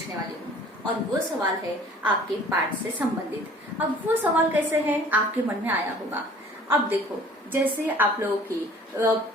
पूछने वाली हूँ और वो सवाल है आपके पाठ से संबंधित। अब वो सवाल कैसे है आपके मन में आया होगा। अब देखो, जैसे आप लोगों की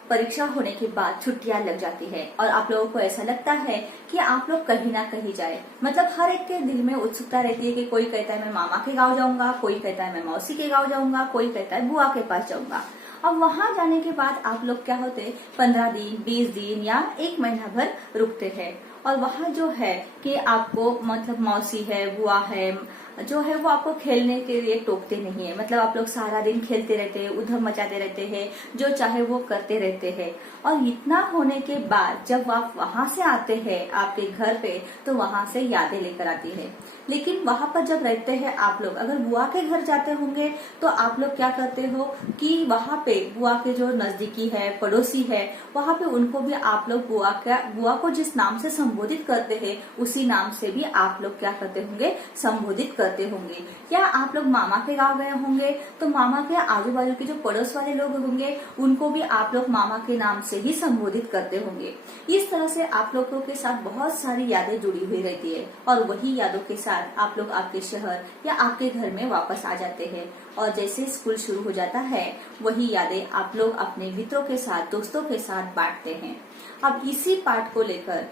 परीक्षा होने के बाद छुट्टियां लग जाती है और आप लोगों को ऐसा लगता है कि आप लोग कहीं ना कहीं जाए, मतलब हर एक के दिल में उत्सुकता रहती है कि कोई कहता है मैं मामा के गांव जाऊंगा, कोई कहता है मैं मौसी के गांव जाऊंगा, कोई कहता है बुआ के पास जाऊंगा। अब वहां जाने के बाद आप लोग क्या होते 15 दिन 20 दिन या 1 महीना भर रुकते हैं और वहां जो है कि आपको मतलब मौसी है बुआ है जो है वो आपको खेलने के लिए टोकते नहीं है, मतलब आप लोग सारा दिन खेलते रहते हैं, उधम मचाते रहते हैं, जो चाहे वो करते रहते हैं। और इतना होने के बाद जब आप वहां से आते हैं आपके घर पे तो वहां से यादें लेकर आती है। लेकिन वहां पर जब रहते हैं आप लोग, अगर बुआ के घर जाते होंगे तो आप लोग क्या करते हो कि वहां पे बुआ के जो नजदीकी है पड़ोसी है वहां पे उनको भी आप लोग बुआ को जिस नाम से संबोधित करते हैं उसी नाम से भी आप लोग क्या करते होंगे संबोधित करते होंगे। या आप लोग मामा के गांव गए होंगे तो मामा के आजू बाजू के जो पड़ोस वाले लोग होंगे उनको भी आप लोग मामा के नाम से ही संबोधित करते होंगे। इस तरह से आप लोगों के साथ बहुत सारी यादें जुड़ी हुई रहती है और वही यादों के साथ आप लोग आपके शहर या आपके घर में वापस आ जाते हैं और जैसे स्कूल शुरू हो जाता है वही यादें आप लोग अपने मित्रों के साथ दोस्तों के साथ बांटते हैं। अब इसी पाठ को लेकर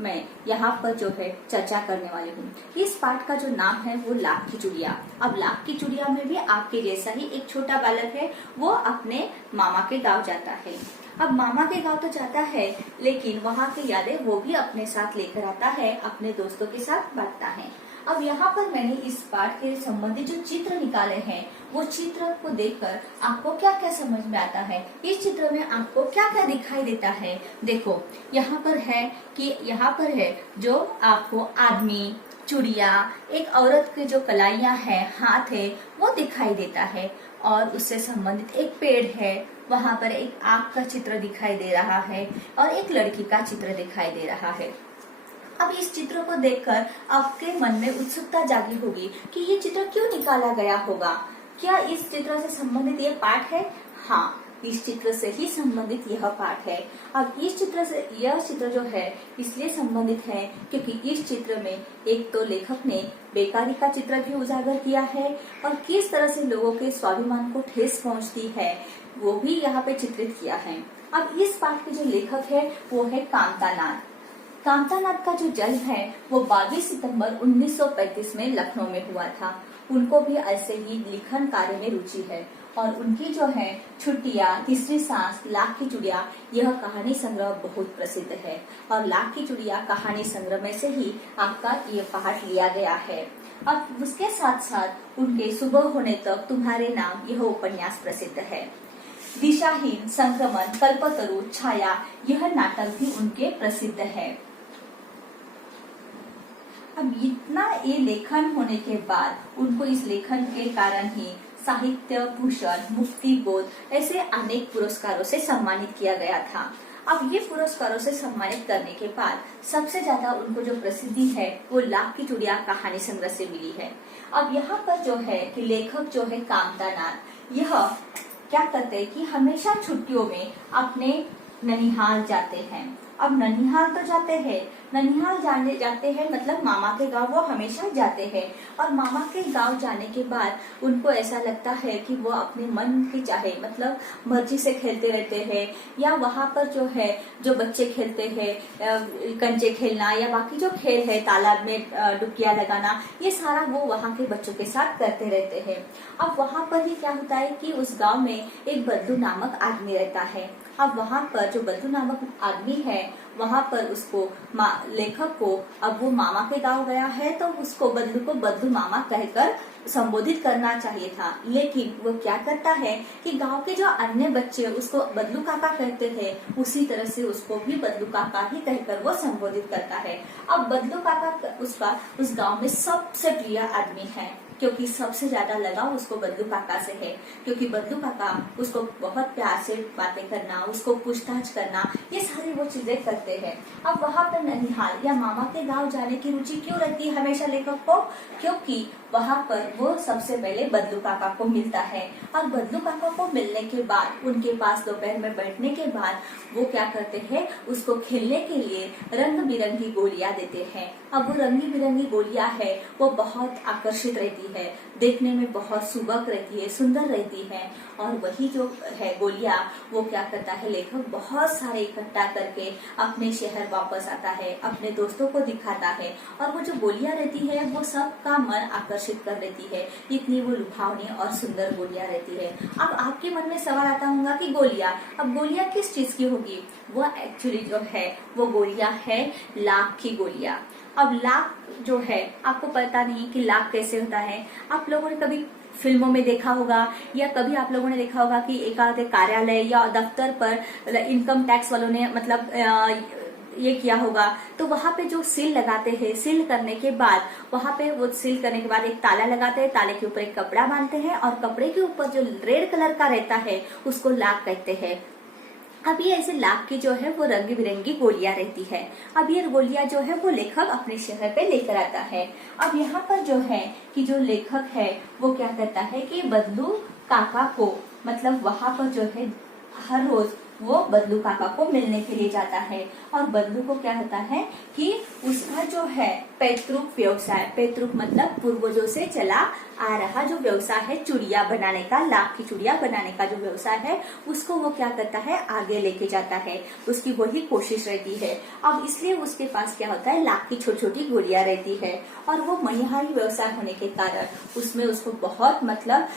मैं यहाँ पर जो है चर्चा करने वाली हूँ। इस पाठ का जो नाम है वो लाख की चुड़िया। अब लाख की चुड़िया में भी आपके जैसा ही एक छोटा बालक है, वो अपने मामा के गांव जाता है। अब मामा के गांव तो जाता है लेकिन वहाँ की यादें वो भी अपने साथ लेकर आता है, अपने दोस्तों के साथ बांटता है। अब यहाँ पर मैंने इस पाठ के संबंधित जो चित्र निकाले हैं वो चित्र को देखकर आपको क्या क्या समझ में आता है, इस चित्र में आपको क्या क्या दिखाई देता है। देखो यहाँ पर है कि यहाँ पर है जो आपको आदमी, चुड़िया, एक औरत के जो कलाइयाँ है, हाथ है वो दिखाई देता है और उससे संबंधित एक पेड़ है, वहां पर एक आग का चित्र दिखाई दे रहा है और एक लड़की का चित्र दिखाई दे रहा है। अब इस चित्र को देखकर आपके मन में उत्सुकता जागी होगी कि ये चित्र क्यों निकाला गया होगा, क्या इस चित्र से संबंधित ये पाठ है? हाँ, इस चित्र से ही संबंधित यह पाठ है। अब इस चित्र से यह चित्र जो है इसलिए संबंधित है क्योंकि इस चित्र में एक तो लेखक ने बेकारी का चित्र भी उजागर किया है और किस तरह से लोगों के स्वाभिमान को ठेस पहुंचती है वो भी यहाँ पे चित्रित किया है। अब इस पाठ के जो लेखक है वो है कामतानाथ। कामतानाथ का जो जन्म है वो 22 सितंबर 1935 में लखनऊ में हुआ था। उनको भी ऐसे ही लिखन कार्य में रुचि है और उनकी जो है छुट्टियां, तीसरी सांस, लाख की चुड़िया यह कहानी संग्रह बहुत प्रसिद्ध है और लाख की चुड़िया कहानी संग्रह में से ही आपका ये पाठ लिया गया है। अब उसके साथ साथ उनके सुबह होने तक तुम्हारे नाम यह उपन्यास प्रसिद्ध है। दिशाहीन, संक्रमण, कल्पतरु, छाया यह नाटक भी उनके प्रसिद्ध है। अब इतना ये लेखन होने के बाद उनको इस लेखन के कारण ही साहित्य भूषण, मुक्ति बोध ऐसे अनेक पुरस्कारों से सम्मानित किया गया था। अब ये पुरस्कारों से सम्मानित करने के बाद सबसे ज्यादा उनको जो प्रसिद्धि है वो लाख की चुड़िया कहानी संग्रह से मिली है। अब यहाँ पर जो है कि लेखक जो है कामतानाथ यह क्या करते हैं कि हमेशा छुट्टियों में अपने ननिहाल जाते हैं। अब ननिहाल तो जाते हैं, ननिहाल जाते हैं मतलब मामा के गांव वो हमेशा जाते हैं और मामा के गांव जाने के बाद उनको ऐसा लगता है कि वो अपने मन की चाहे मतलब मर्जी से खेलते रहते हैं या वहां पर जो है जो बच्चे खेलते हैं कंचे खेलना या बाकी जो खेल है तालाब में डुबकिया लगाना ये सारा वो वहां के बच्चों के साथ करते रहते हैं। अब वहां पर ही क्या होता है कि उस गाँव में एक बद्लू नामक आदमी रहता है। अब वहां पर जो बद्लू नामक आदमी है वहां पर उसको लेखक को अब वो मामा के गांव गया है तो उसको बद्लू को बद्लू मामा कहकर संबोधित करना चाहिए था, लेकिन वो क्या करता है कि गांव के जो अन्य बच्चे उसको बद्लू काका कहते थे उसी तरह से उसको भी बद्लू काका ही कहकर वो संबोधित करता है। अब बद्लू काका उसका उस गांव में सबसे प्रिय आदमी है क्योंकि सबसे ज्यादा लगाव उसको बद्लू काका से है क्योंकि बद्लू काका उसको बहुत प्यार से बातें करना, उसको पूछताछ करना ये सारी वो चीजें करते करते हैं। अब वहाँ पर ननिहाल या मामा के गांव जाने की रुचि क्यों रहती है हमेशा लेखक को? क्योंकि वहाँ पर वो सबसे पहले बदलू काका को मिलता है, और बदलू काका को मिलने के बाद उनके पास दोपहर में बैठने के बाद वो क्या करते हैं, उसको खेलने के लिए रंग बिरंगी गोलियां देते हैं। अब वो रंगी बिरंगी गोलियां है वो बहुत आकर्षित रहती है, देखने में बहुत सुबक रहती है, सुंदर रहती है। और वही जो है गोलियां वो क्या करता है लेखक, बहुत सारे इकट्ठा करके अपने शहर वापस आता है, अपने दोस्तों को दिखाता है, और वो जो गोलियां रहती है वो सबका मन आकर्षित कर लेती है, इतनी वो लुभावनी और सुंदर गोलियां रहती है। अब आपके मन में सवाल आता होगा कि गोलियां, अब गोलियां किस चीज की होगी? वो एक्चुअली जो है वो गोलियां है लाख की गोलियां। अब लाख जो है आपको पता नहीं कि लाख कैसे होता है। आप लोगों ने कभी फिल्मों में देखा होगा या कभी आप लोगों ने देखा होगा कि एक आधे कार्यालय या दफ्तर पर इनकम टैक्स वालों ने मतलब ये किया होगा, तो वहां पे जो सील लगाते हैं, सील करने के बाद वहां पे वो सील करने के बाद एक ताला लगाते हैं, ताले के ऊपर एक कपड़ा बांधते हैं, और कपड़े के ऊपर जो रेड कलर का रहता है उसको लाख कहते हैं। अब ये ऐसे लाख की जो है वो रंगी बिरंगी गोलियां रहती है। अब ये गोलियां जो है वो लेखक अपने शहर पे लेकर आता है। अब यहाँ पर जो है कि जो लेखक है वो क्या करता है कि बदलू काका को मतलब वहां पर जो है हर रोज वो बदलू काका को मिलने के लिए जाता है, और बदलू को क्या होता है कि उसका जो है पैतृक व्यवसाय, पैतृक मतलब पूर्वजों से चला आ रहा जो व्यवसाय है चूड़िया बनाने का, लाख की चूड़िया बनाने का जो व्यवसाय है उसको वो क्या करता है आगे लेके जाता है, उसकी वही कोशिश रहती है। अब इसलिए उसके पास क्या होता है लाख की छोटी छोटी गोलियां रहती है, और वो मनिहारी व्यवसाय होने के कारण उसमें उसको बहुत मतलब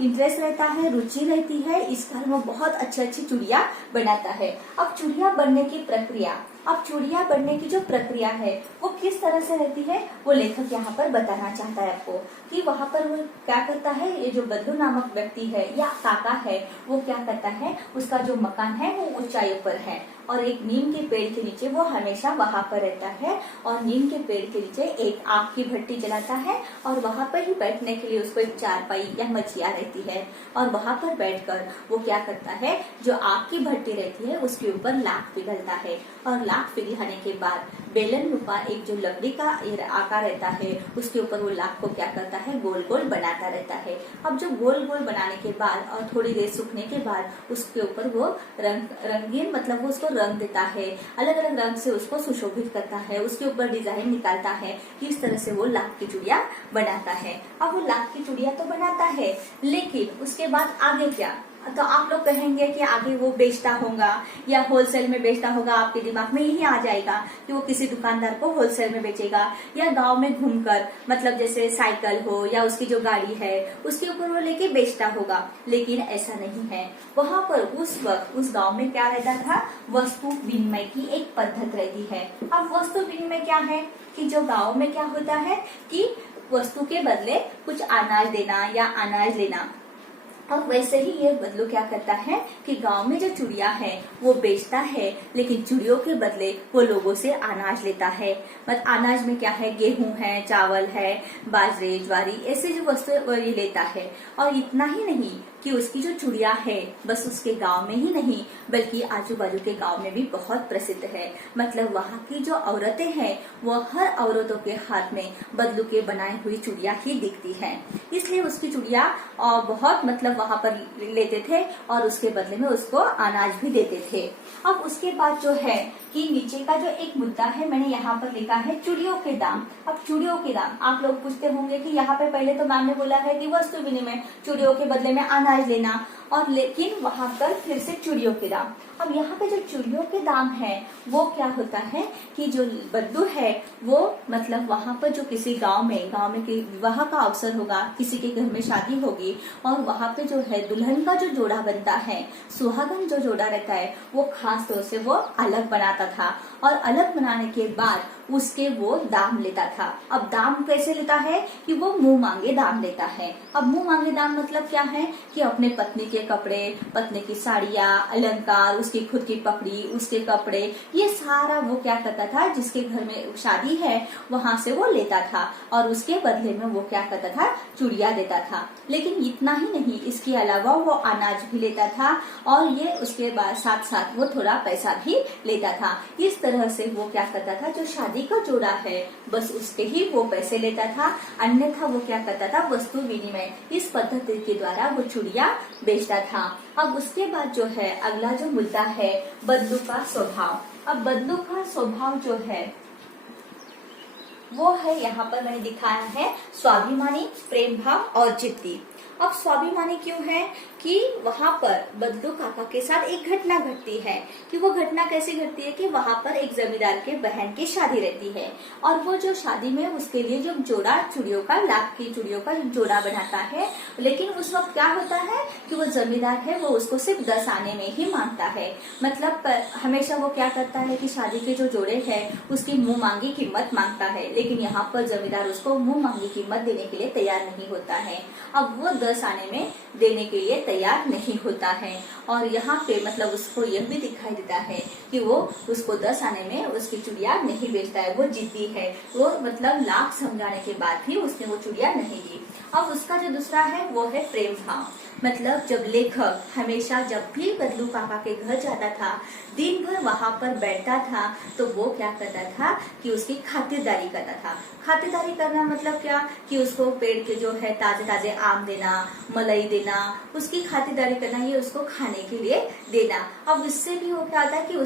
इंटरेस्ट रहता है, रुचि रहती है, इस कारण वो बहुत अच्छी अच्छी चूड़िया बनाता है। अब चूड़िया बनने की प्रक्रिया, अब चूड़िया बनने की जो प्रक्रिया है वो किस तरह से रहती है वो लेखक यहाँ पर बताना चाहता है आपको कि वहाँ पर वो क्या करता है, ये जो बदलू नामक व्यक्ति है या काका है वो क्या करता है, उसका जो मकान है वो ऊंचाई पर है, और एक नीम के पेड़ के नीचे वो हमेशा वहां पर रहता है, और नीम के पेड़ के नीचे एक आग की भट्टी जलाता है, और वहां पर ही बैठने के लिए उसको एक चारपाई या मचिया रहती है, और वहां पर बैठकर वो क्या करता है, जो आग की भट्टी रहती है उसके ऊपर लाख पिघलता है, और लाख पिघलाने के बाद बेलन रूपा एक जो लकड़ी का आकार रहता है उसके ऊपर वो लाख को क्या करता है गोल गोल बनाता रहता है। अब जो गोल गोल बनाने के बाद और थोड़ी देर सूखने के बाद उसके ऊपर वो रंगीन मतलब वो उसको रंग देता है, अलग अलग रंग से उसको सुशोभित करता है, उसके ऊपर डिजाइन निकालता है, इस तरह से वो लाख की चूड़िया बनाता है। अब वो लाख की चूड़िया तो बनाता है, लेकिन उसके बाद आगे क्या? तो आप लोग कहेंगे कि आगे वो बेचता होगा या होलसेल में बेचता होगा, आपके दिमाग में यही आ जाएगा कि वो किसी दुकानदार को होलसेल में बेचेगा या गांव में घूमकर मतलब जैसे साइकिल हो या उसकी जो गाड़ी है उसके ऊपर वो लेके बेचता होगा, लेकिन ऐसा नहीं है। वहां पर उस वक्त उस गांव में क्या रहता था, वस्तु विनिमय की एक पद्धति रहती है। अब वस्तु विनिमय क्या है कि जो गाँव में क्या होता है कि वस्तु के बदले कुछ अनाज देना या अनाज लेना, और वैसे ही ये बदलू क्या करता है कि गांव में जो चूड़िया है वो बेचता है, लेकिन चूड़ियों के बदले वो लोगों से अनाज लेता है। मतलब अनाज में क्या है, गेहूं है, चावल है, बाजरे, ज्वारी, ऐसे जो वस्तु वो ये लेता है। और इतना ही नहीं कि उसकी जो चूड़िया है बस उसके गांव में ही नहीं बल्कि आजू बाजू के गांव में भी बहुत प्रसिद्ध है। मतलब वहाँ की जो औरतें हैं वो हर औरतों के हाथ में बदलू के बनाई हुई चूड़िया ही दिखती है, इसलिए उसकी चूड़िया बहुत मतलब वहां पर लेते थे और उसके बदले में उसको अनाज भी देते थे। अब उसके बाद जो है कि नीचे का जो एक मुद्दा है मैंने यहाँ पर लिखा है चूड़ियों के दाम। अब चूड़ियों के दाम आप लोग पूछते होंगे कि यहाँ पे पहले तो मैम ने बोला है कि वस्तु विनिमय, चूड़ियों के बदले में अनाज लेना, और लेकिन वहां पर फिर से चूड़ियों के दाम। अब यहाँ पे जो चूड़ियों के दाम है वो क्या होता है कि जो बद्दू है वो मतलब वहां पर जो किसी गांव में विवाह का अवसर होगा, किसी के घर में शादी होगी और वहां पे जो है दुल्हन का जो जोड़ा बनता है, सुहागन जो जोड़ा रहता है वो खास तौर से वो अलग बनाता था, और अलग बनाने के बाद उसके वो दाम लेता था। अब दाम कैसे लेता है कि वो मुंह मांगे दाम लेता है। अब मुंह मांगे दाम मतलब क्या है कि अपने पत्नी के कपड़े, पत्नी की साड़ियाँ, अलंकार, उसकी खुद की पगड़ी, उसके कपड़े, ये सारा वो क्या करता था, जिसके घर में शादी है वहां से वो लेता था और उसके बदले में वो क्या करता था, चूड़ियां देता था। लेकिन इतना ही नहीं, इसके अलावा वो अनाज भी लेता था और ये उसके बाद साथ साथ वो थोड़ा पैसा भी लेता था। इस तरह से वो क्या करता था, जो शादी का जोड़ा है बस उसके ही वो पैसे लेता था, अन्यथा वो क्या करता था, वस्तु विनिमय इस पद्धति के द्वारा वो चूड़ियां बेचता था। अब उसके बाद जो है अगला जो मुद्दा है बदलू का स्वभाव। अब बदलू का स्वभाव जो है वो है, यहाँ पर मैंने दिखाया है स्वाभिमानी, प्रेम भाव और जिद्दी। अब स्वाभिमानी क्यों है कि वहां पर बदलू काका के साथ एक घटना घटती है। कि वो घटना कैसे घटती है कि वहां पर एक जमींदार के बहन की शादी रहती है और वो जो शादी में उसके लिए जो जोड़ा चूड़ियों का, लाख की चूड़ियों का जोड़ा बनाता है, लेकिन उस वक्त क्या होता है कि वो जमींदार है वो उसको सिर्फ 10 आने में ही मांगता है। मतलब हमेशा वो क्या करता है कि शादी के जो जोड़े है उसकी मुंह मांगी कीमत मांगता है, लेकिन यहाँ पर जमींदार उसको मुंह मांगी कीमत देने के लिए तैयार नहीं होता है। अब वो 10 आने में देने के लिए तैयार नहीं होता है और यहाँ पे मतलब उसको यह भी दिखाई देता है कि वो उसको 10 आने में उसकी चूड़ियां नहीं बेचता है, वो जिद्दी है। वो मतलब लाख समझाने के बाद भी उसने वो चूड़ियां नहीं दी। अब उसका जो दूसरा है वो है प्रेम भाव। मतलब जब लेखक हमेशा जब भी बदलू काका के घर जाता था, दिन भर वहां पर बैठता था, तो वो क्या करता था कि उसकी खातिरदारी करता था। खातिरदारी करना मतलब क्या कि उसको पेड़ के जो है ताजे ताजे आम देना, मलाई देना, उसकी खातिरदारी करना, ये उसको खाने के लिए देना। अब इससे भी वो क्या होता है कि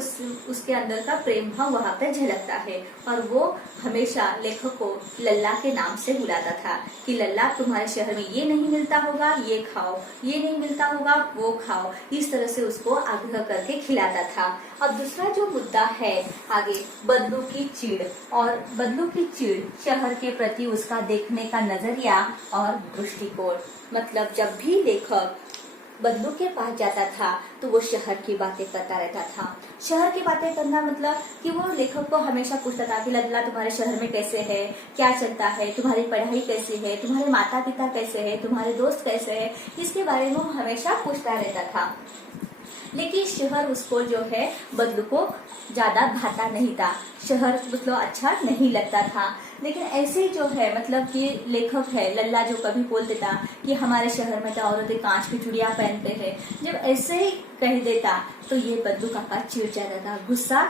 उसके अंदर का प्रेम भाव वहां पे झलकता है और वो हमेशा लेखक को लल्ला के नाम से बुलाता था कि लल्ला तुम्हारे शहर में ये नहीं मिलता होगा, ये खाओ, ये नहीं मिलता होगा, वो खाओ। इस तरह से उसको आग्रह करके खिलाता था। अब दूसरा जो मुद्दा है आगे, बदलू की चिढ़। और बदलू की चिढ़ शहर के प्रति उसका देखने का नजरिया और दृष्टिकोण। मतलब जब भी लेखक बदलू के पास जाता था तो वो शहर की बातें करता रहता था। शहर की बातें करना मतलब कि वो लेखक को हमेशा पूछता था कि लल्ला तुम्हारे शहर में कैसे है, क्या चलता है, तुम्हारी पढ़ाई कैसी है, तुम्हारे माता पिता कैसे है, तुम्हारे दोस्त कैसे है, इसके बारे में वो हमेशा पूछता रहता था। लेकिन शहर उसको जो है बदलू को ज्यादा भाता नहीं था, शहर मतलब अच्छा नहीं लगता था। लेकिन ऐसे जो है मतलब कि लेखक है लल्ला जो कभी बोलते था कि हमारे शहर में तो औरतें कांच की चूड़ियां पहनते हैं, जब ऐसे ही कह देता तो ये बदलू काका चिढ़ जाता था, गुस्सा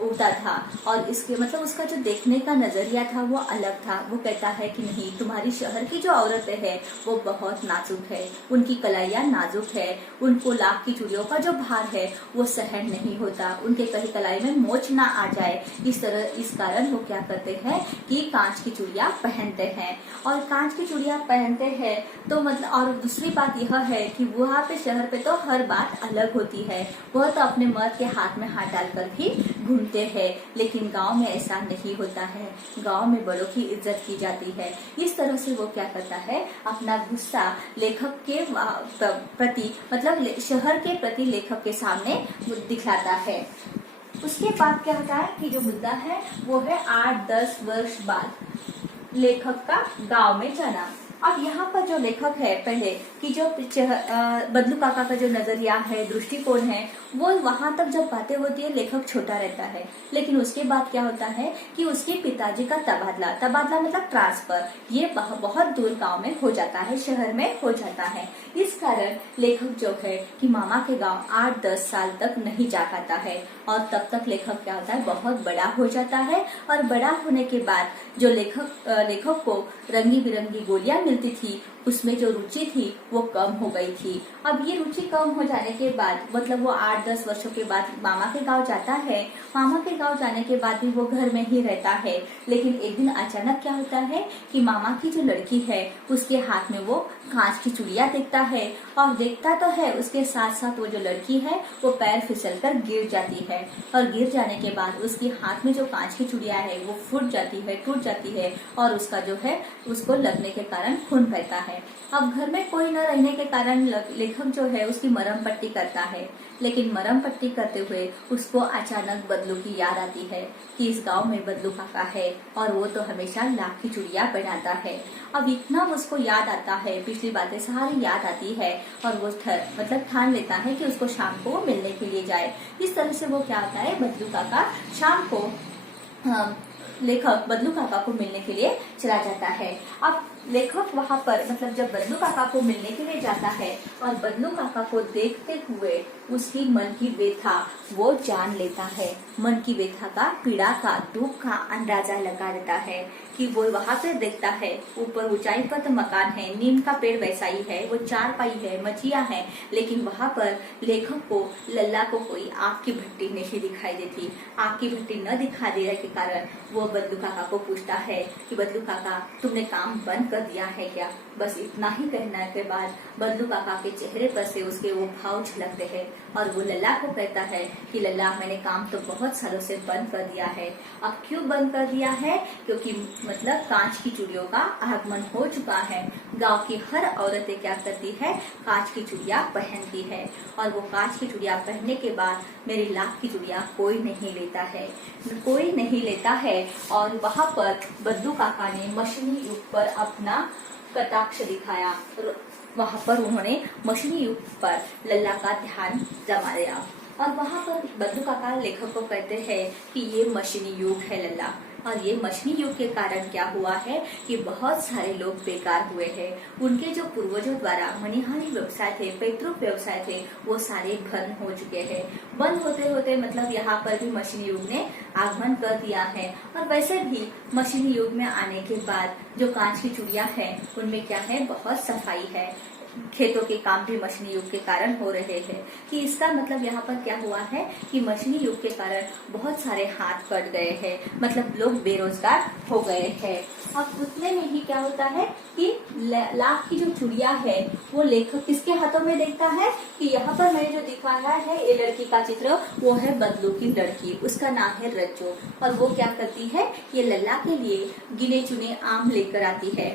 उठता था और इसके मतलब उसका जो देखने का नजरिया था वो अलग था। वो कहता है कि नहीं, तुम्हारी शहर की जो औरतें हैं वो बहुत नाजुक है, उनकी कलाइयां नाजुक है, उनको लाख की चूड़ियों का जो भार है वो सहन नहीं होता, उनके कहीं कलाई में मोच ना आ जाए। इस कारण वो क्या करते हैं कि कांच की चूड़ियां पहनते हैं। और कांच की चूड़ियां पहनते हैं तो मतलब, और दूसरी बात यह है कि वहाँ पे शहर पे तो हर बात अलग होती है, वह तो अपने मर्द के हाथ में हाथ डालकर भी घूमते हैं, लेकिन गांव में ऐसा नहीं होता है, गांव में बड़ों की इज्जत की जाती है। इस तरह से वो क्या करता है, अपना गुस्सा लेखक के प्रति मतलब शहर के प्रति लेखक के सामने दिखलाता है। उसके बाद क्या होता है कि जो मुद्दा है वो है 8-10 वर्ष बाद लेखक का गांव में जाना। अब यहाँ पर जो लेखक है पहले कि जो बदलू काका का जो नजरिया है, दृष्टिकोण है, वो वहां तक जब बातें होती है लेखक छोटा रहता है। लेकिन उसके बाद क्या होता है कि उसके पिताजी का तबादला मतलब ट्रांसफर, ये बहुत दूर गांव में हो जाता है, शहर में हो जाता है। इस कारण लेखक जो है कि मामा के गांव 8-10 साल तक नहीं जा पाता है और तब तक लेखक क्या होता है, बहुत बड़ा हो जाता है। और बड़ा होने के बाद जो लेखक को रंगी बिरंगी गोलियां मिलती थी, उसमें जो रुचि थी वो कम हो गई थी। अब ये रुचि कम हो जाने के बाद मतलब वो 8-10 वर्षों के बाद मामा के गांव जाता है। मामा के गांव जाने के बाद भी वो घर में ही रहता है। लेकिन एक दिन अचानक क्या होता है कि मामा की जो लड़की है उसके हाथ में वो कांच की चूड़ियां देखता है, और देखता तो है उसके साथ साथ वो जो लड़की है वो पैर फिसल कर गिर जाती है, और गिर जाने के बाद उसके हाथ में जो कांच की चूड़ियां है वो फूट जाती है, टूट जाती है, और उसका जो है उसको लगने के कारण कारण खून बहता है। अब घर में कोई न रहने के कारण लेखक जो है उसकी मरहम पट्टी करता है, लेकिन मरहम पट्टी करते हुए उसको अचानक बदलू की याद आती है कि इस गांव में बदलू काका है और वो तो हमेशा लाख की चूड़िया बनाता है। अब इतना उसको याद आता है, पिछली बातें सारी याद आती है और वो ठान लेता है कि उसको शाम को मिलने के लिए जाए। इस तरह से वो क्या होता है, बदलू काका शाम को लेखक बदलू काका को मिलने के लिए चला जाता है। अब लेखक वहां पर जब बदलू काका को मिलने के लिए जाता है और बदलू काका को देखते हुए उसकी मन की व्यथा वो जान लेता है, मन की व्यथा का, पीड़ा का, दुख का अंदाजा लगा देता है कि वो वहां पे देखता है ऊपर ऊंचाई पर तो मकान है, नीम का पेड़ वैसा ही है, वो चारपाई है, मछिया है, लेकिन वहां पर लेखक को लल्ला को कोई आग की भट्टी नहीं दिखाई देती। आग की भट्टी न दिखा देने के कारण वो बदलू काका को पूछता है कि बदलू काका तुमने काम बंद कर दिया है क्या? बस इतना ही कहने के बाद बदलू काका के चेहरे पर से उसके वो भाव झलकते हैं और वो लल्ला को कहता है कि लल्ला मैंने काम तो बहुत सालों से बंद कर दिया है। अब क्यों बंद कर दिया है? क्योंकि कांच की चूड़ियों का आगमन हो चुका है। गांव की हर औरतें क्या करती है, कांच की चूड़िया पहनती है और वो कांच की चूड़िया पहनने के बाद मेरी लाख की चूड़िया कोई नहीं लेता है, कोई नहीं लेता है। और वहाँ पर बद्दू काका ने मशीनी युग पर अपना कटाक्ष दिखाया। वहाँ पर उन्होंने मशीनी युग पर लल्ला का ध्यान जमा दिया और वहाँ पर बद्दू काका लेखक को कहते हैं कि ये मशीनी युग है लल्ला, और ये मशीनी युग के कारण क्या हुआ है कि बहुत सारे लोग बेकार हुए हैं। उनके जो पूर्वजों द्वारा मणिहारी व्यवसाय थे, पैतृक व्यवसाय थे, वो सारे बंद हो चुके हैं। बंद होते होते यहाँ पर भी मशीनी युग ने आगमन कर दिया है। और वैसे भी मशीनी युग में आने के बाद जो कांच की चूड़िया है उनमें क्या है, बहुत सफाई है। खेतों के काम भी मशीनी युग के कारण हो रहे हैं। कि इसका यहाँ पर क्या हुआ है कि मशीनी युग के कारण बहुत सारे हाथ कट गए हैं, लोग बेरोजगार हो गए हैं। अब उतने में ही क्या होता है कि लाख की जो चूड़िया है वो लेखक किसके हाथों में देखता है कि यहाँ पर मैंने जो दिखाया है ये लड़की का चित्र, वो है बदलू की लड़की, उसका नाम है रज्जो। और वो क्या करती है, ये लल्ला के लिए गिने चुने आम लेकर आती है।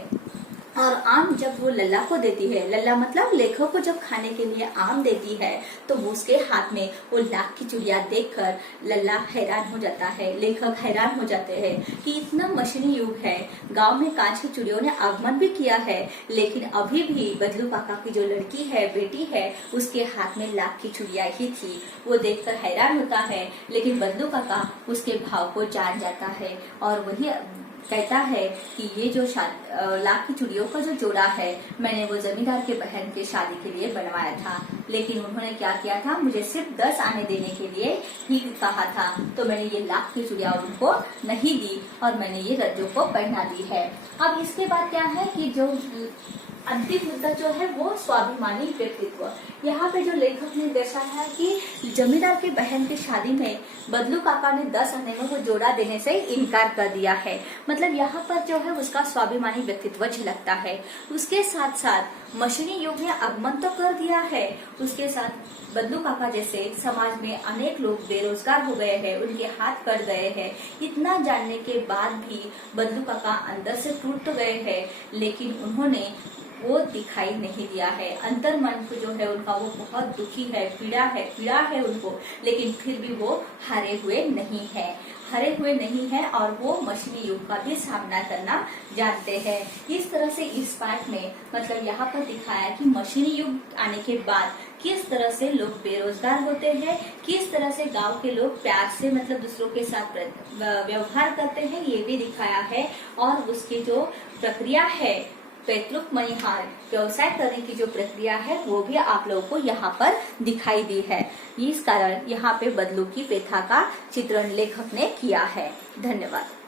और आम जब वो लल्ला को देती है, लल्ला लेखक को जब खाने के लिए आम देती है, तो वो उसके हाथ में वो लाख की चूड़िया देखकर लल्ला हैरान हो जाता है, लेखक हैरान हो जाते हैं कि इतना मशीनी युग है, गांव में कांच की चूड़ियों ने आगमन भी किया है, लेकिन अभी भी बदलू काका की जो लड़की है, बेटी है, उसके हाथ में लाख की चूड़िया ही थी। वो देखकर हैरान होता है, लेकिन बदलू काका उसके भाव को जान जाता है और वही कहता है कि ये जो लाख की चूड़ियों का जो जोड़ा है, मैंने वो जमींदार के बहन के शादी के लिए बनवाया था, लेकिन उन्होंने क्या किया था, मुझे सिर्फ 10 आने देने के लिए ही कहा था, तो मैंने ये लाख की चूड़िया उनको नहीं दी और मैंने ये रज्जो को पहना दी है। अब इसके बाद क्या है कि जो अंतिम मुद्दा जो है वो स्वाभिमानी व्यक्तित्व। यहाँ पे जो लेखक ने दर्शाया है कि जमींदार के बहन की शादी में बदलू काका ने 10 आने में वो जोड़ा देने से इनकार कर दिया है। यहाँ पर जो है उसका स्वाभिमानी व्यक्तित्व झलकता है। उसके साथ साथ मशीनी युग ने आगमन तो कर दिया है, उसके साथ बदलू काका जैसे समाज में अनेक लोग बेरोजगार हो गए हैं, उनके हाथ कट गए हैं। इतना जानने के बाद भी बदलू काका अंदर से टूट तो गए हैं, लेकिन उन्होंने वो दिखाई नहीं दिया है। अंतर मन को जो है उनका वो बहुत दुखी है, पीड़ा है उनको, लेकिन फिर भी वो हारे हुए नहीं है और वो मशीनी युग का भी सामना करना जानते हैं। इस तरह से इस पाठ में यहाँ पर दिखाया कि मशीनी युग आने के बाद किस तरह से लोग बेरोजगार होते हैं, किस तरह से गांव के लोग प्यार से दूसरों के साथ व्यवहार करते हैं, ये भी दिखाया है। और उसकी जो प्रक्रिया है, पैतृक मणिहार व्यवसाय करने की जो प्रक्रिया है, वो भी आप लोगों को यहाँ पर दिखाई दी है। इस कारण यहाँ पे बदलू की व्यथा का चित्रण लेखक ने किया है। धन्यवाद।